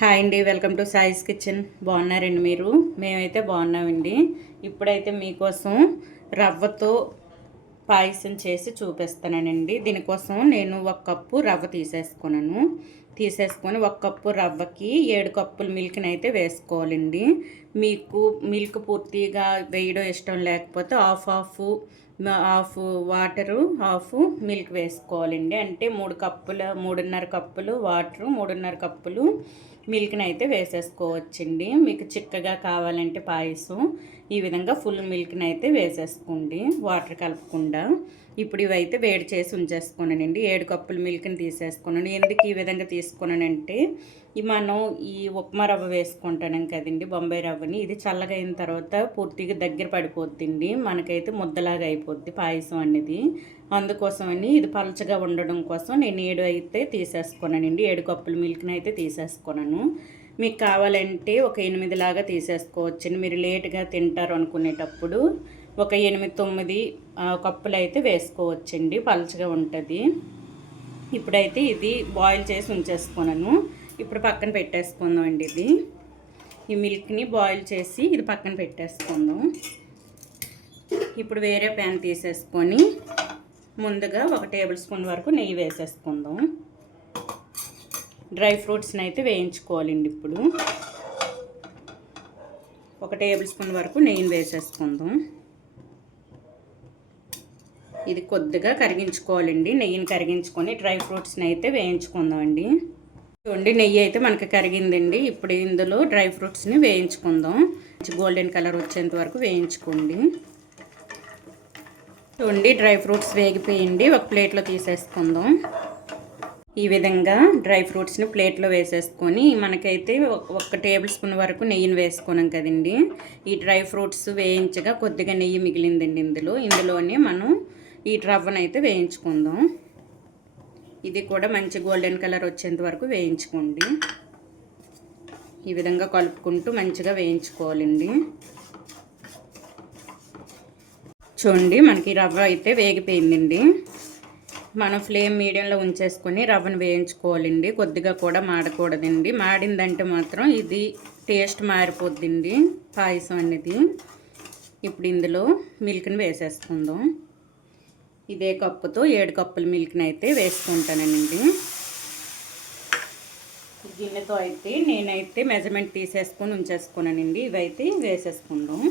Hi అండి, welcome to సాయిస్ kitchen. బాగున్నారండి మీరు? మేమైతే బాగున్నామండి. ఇప్పుడైతే మీకోసం రవ్వతో పాయసం చేసి చూపిస్తానండి. దీనికోసం నేను 1 కప్పు రవ్వ తీసేసుకొని 1 కప్పు రవ్వకి 7 కప్పుల మిల్క్ని అయితే వేసుకోవాలండి. మీకు మిల్క్ పూర్తిగా వేయడం ఇష్టం లేకపోతే హాఫ్ వాటరు హాఫ్ మిల్క్ వేసుకోవాలండి. అంటే 3.5 కప్పులు వాటరు, 3.5 కప్పులు మిల్క్ని అయితే వేసేసుకోవచ్చండి. మీకు చిక్కగా కావాలంటే పాయసం ఈ విధంగా ఫుల్ మిల్క్ని అయితే వేసేసుకోండి, వాటర్ కలపకుండా. ఇప్పుడు ఇవైతే వేడి చేసి ఉంచేసుకున్నానండి. 7 కప్పుల మిల్క్ని తీసేసుకున్నాను. ఎందుకు ఈ విధంగా తీసుకున్నానంటే మనం ఈ ఉప్మా రవ్వ వేసుకుంటాం కదండి, బొంబాయి రవ్వని. ఇది చల్లగా అయిన తర్వాత పూర్తిగా దగ్గర పడిపోద్దండి, మనకైతే ముద్దలాగా అయిపోద్ది పాయసం అనేది. అందుకోసమని ఇది పలచగా ఉండడం కోసం నేను 7 అయితే తీసేసుకున్నానండి. 7 కప్పుల మిల్క్ని అయితే తీసేసుకున్నాను. మీకు కావాలంటే ఒక 8 లాగా తీసేసుకోవచ్చండి. మీరు లేట్గా తింటారు అనుకునేటప్పుడు ఒక 8-9 కప్పులు అయితే వేసుకోవచ్చండి, పలచగా ఉంటుంది. ఇప్పుడైతే ఇది బాయిల్ చేసి ఉంచేసుకున్నాను. ఇప్పుడు పక్కన పెట్టేసుకుందాం అండి. ఈ మిల్క్ని బాయిల్ చేసి ఇది పక్కన పెట్టేసుకుందాం. ఇప్పుడు వేరే ప్యాన్ తీసేసుకొని ముందుగా 1 టేబుల్ స్పూన్ వరకు నెయ్యి వేసేసుకుందాం. డ్రై ఫ్రూట్స్ని అయితే వేయించుకోవాలండి. ఇప్పుడు 1 టేబుల్ స్పూన్ వరకు నెయ్యిని వేసేసుకుందాం. ఇది కొద్దిగా కరిగించుకోవాలండి. నెయ్యిని కరిగించుకొని డ్రై ఫ్రూట్స్ని అయితే వేయించుకుందాం అండి. చూడండి, నెయ్యి అయితే మనకి కరిగిందండి. ఇప్పుడు ఇందులో డ్రై ఫ్రూట్స్ని వేయించుకుందాం. గోల్డెన్ కలర్ వచ్చేంత వరకు వేయించుకోండి. చూడండి, డ్రై ఫ్రూట్స్ వేగిపోయింది. ఒక ప్లేట్లో తీసేసుకుందాం. ఈ విధంగా డ్రై ఫ్రూట్స్ని ప్లేట్లో వేసేసుకొని మనకైతే 1 టేబుల్ స్పూన్ వరకు నెయ్యిని వేసుకున్నాం కదండి. ఈ డ్రై ఫ్రూట్స్ వేయించగా కొద్దిగా నెయ్యి మిగిలిందండి ఇందులోనే మనం ఈ రవ్వను అయితే వేయించుకుందాం. ఇది కూడా మంచి గోల్డెన్ కలర్ వచ్చేంత వరకు వేయించుకోండి. ఈ విధంగా కలుపుకుంటూ మంచిగా వేయించుకోవాలండి. చూడండి, మనకి రవ్వ అయితే వేగిపోయిందండి. మనం ఫ్లేమ్ మీడియంలో ఉంచేసుకొని రవ్వను వేయించుకోవాలండి. కొద్దిగా కూడా మాడకూడదండి. మాడిందంటే మాత్రం ఇది టేస్ట్ మారిపోద్దండి పాయసం అనేది. ఇప్పుడు ఇందులో మిల్క్ని వేసేసుకుందాం. ఇదే కప్పుతో 7 కప్పుల మిల్క్ని అయితే వేసుకుంటానండి. గిన్నెతో అయితే నేనైతే మెజర్మెంట్ తీసేసుకొని ఉంచేసుకున్నానండి. ఇవైతే వేసేసుకుందాం.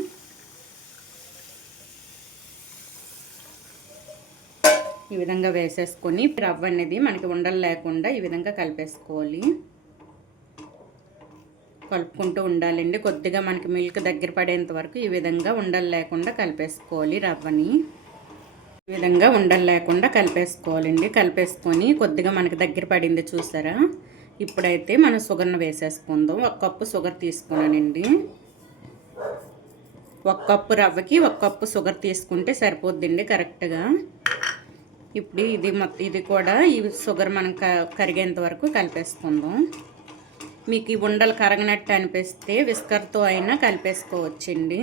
ఈ విధంగా వేసేసుకొని రవ్వ అనేది మనకి ఉండలు లేకుండా ఈ విధంగా కలిపేసుకోవాలి. కలుపుకుంటూ ఉండాలండి. కొద్దిగా మనకి మిల్క్ దగ్గర పడేంత వరకు ఈ విధంగా ఉండలు లేకుండా కలిపేసుకోవాలి. రవ్వని ఈ విధంగా ఉండలు లేకుండా కలిపేసుకోవాలండి. కలిపేసుకొని కొద్దిగా మనకి దగ్గర పడింది చూసారా. ఇప్పుడైతే మనం షుగర్ని వేసేసుకుందాం. 1 కప్పు షుగర్ తీసుకున్నానండి. 1 కప్పు రవ్వకి 1 కప్పు షుగర్ తీసుకుంటే సరిపోద్దండి కరెక్ట్గా. ఇప్పుడు ఇది కూడా ఈ షుగర్ మనం కరిగేంత వరకు కలిపేసుకుందాం. మీకు ఈ ఉండలు కరగనట్టు అనిపిస్తే విస్కర్తో అయినా కలిపేసుకోవచ్చండి.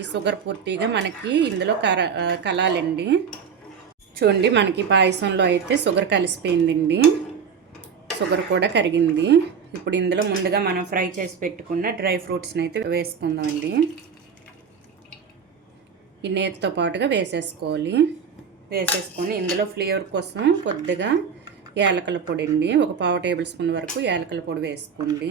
ఈ షుగర్ పూర్తిగా మనకి ఇందులో కలాలండి. చూడండి, మనకి పాయసంలో అయితే షుగర్ కలిసిపోయిందండి. షుగర్ కూడా కరిగింది. ఇప్పుడు ఇందులో ముందుగా మనం ఫ్రై చేసి పెట్టుకున్న డ్రై ఫ్రూట్స్ని అయితే వేసుకుందామండి. ఈ నేతితో పాటుగా వేసేసుకోవాలి. వేసేసుకొని ఇందులో ఫ్లేవర్ కోసం కొద్దిగా యాలకుల పొడి అండి, 1/4 టేబుల్ స్పూన్ వరకు యాలకుల పొడి వేసుకోండి.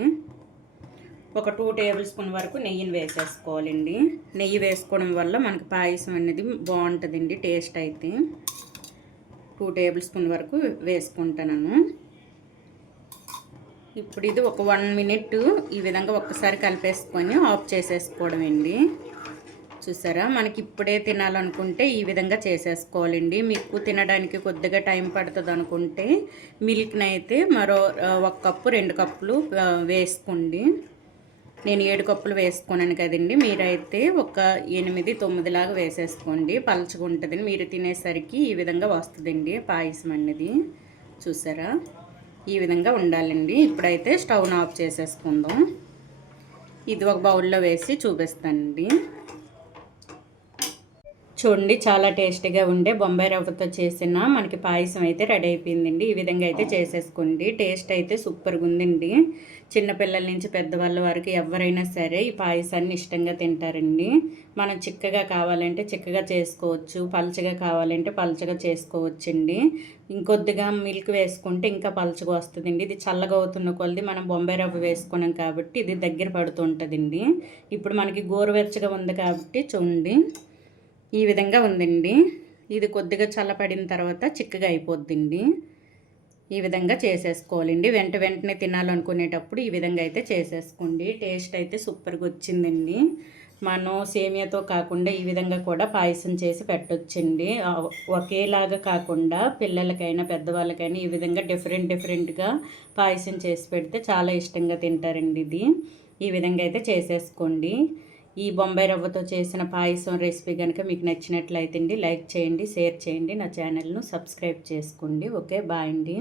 ఒక 2 టేబుల్ స్పూన్ వరకు నెయ్యిని వేసేసుకోవాలండి. నెయ్యి వేసుకోవడం వల్ల మనకి పాయసం అనేది బాగుంటుందండి టేస్ట్ అయితే. 2 టేబుల్ స్పూన్ వరకు వేసుకుంటాను. ఇప్పుడు ఇది ఒక 1 మినిట్ ఈ విధంగా ఒక్కసారి కలిపేసుకొని ఆఫ్ చేసేసుకోవడం అండి. చూసారా, మనకి ఇప్పుడే తినాలనుకుంటే ఈ విధంగా చేసేసుకోవాలండి. మీకు తినడానికి కొద్దిగా టైం పడుతుంది అనుకుంటే మిల్క్ని అయితే మరో 1 కప్పు 2 కప్పులు వేసుకోండి. నేను 7 కప్పులు వేసుకున్నాను కదండి. మీరైతే ఒక 8-9 లాగా వేసేసుకోండి. పలచగా ఉంటుందని మీరు తినేసరికి ఈ విధంగా వస్తుందండి పాయసం అనేది. చూసారా, ఈ విధంగా ఉండాలండి. ఇప్పుడైతే స్టవ్ను ఆఫ్ చేసేసుకుందాం. ఇది ఒక బౌల్లో వేసి చూపిస్తానండి. చూడండి చాలా టేస్టీగా ఉండే బొంబాయి రవ్వతో చేసిన మనకి పాయసం అయితే రెడీ అయిపోయిందండి. ఈ విధంగా అయితే చేసేసుకోండి. టేస్ట్ అయితే సూపర్గా ఉందండి. చిన్నపిల్లల నుంచి పెద్దవాళ్ళ వరకు ఎవరైనా సరే ఈ పాయసాన్ని ఇష్టంగా తింటారండి. మనం చిక్కగా కావాలంటే చిక్కగా చేసుకోవచ్చు, పలచగా కావాలంటే పలచగా చేసుకోవచ్చండి. ఇంకొద్దిగా మిల్క్ వేసుకుంటే ఇంకా పలచగా వస్తుందండి. ఇది చల్లగా అవుతున్న కొలది మనం బొంబాయి రవ్వ వేసుకున్నాం కాబట్టి ఇది దగ్గర పడుతూ ఉంటుందండి. ఇప్పుడు మనకి గోరువెచ్చగా ఉంది కాబట్టి చూడండి ఈ విధంగా ఉందండి. ఇది కొద్దిగా చల్లపడిన తర్వాత చిక్కగా అయిపోద్దండి. ఈ విధంగా చేసేసుకోవాలండి. వెంటనే తినాలనుకునేటప్పుడు ఈ విధంగా అయితే చేసేసుకోండి. టేస్ట్ అయితే సూపర్గా వచ్చిందండి. మనం సేమియాతో కాకుండా ఈ విధంగా కూడా పాయసం చేసి పెట్టొచ్చండి. ఒకేలాగా కాకుండా పిల్లలకైనా పెద్దవాళ్ళకైనా ఈ విధంగా డిఫరెంట్గా పాయసం చేసి పెడితే చాలా ఇష్టంగా తింటారండి ఇది. ఈ విధంగా అయితే చేసేసుకోండి. ఈ బొంబాయి రవ్వతో చేసిన పాయసం రెసిపీ కనుక మీకు నచ్చినట్లయితే లైక్ చేయండి, షేర్ చేయండి, నా ఛానల్ను సబ్స్క్రైబ్ చేసుకోండి. ఓకే, బాయ్ అండి.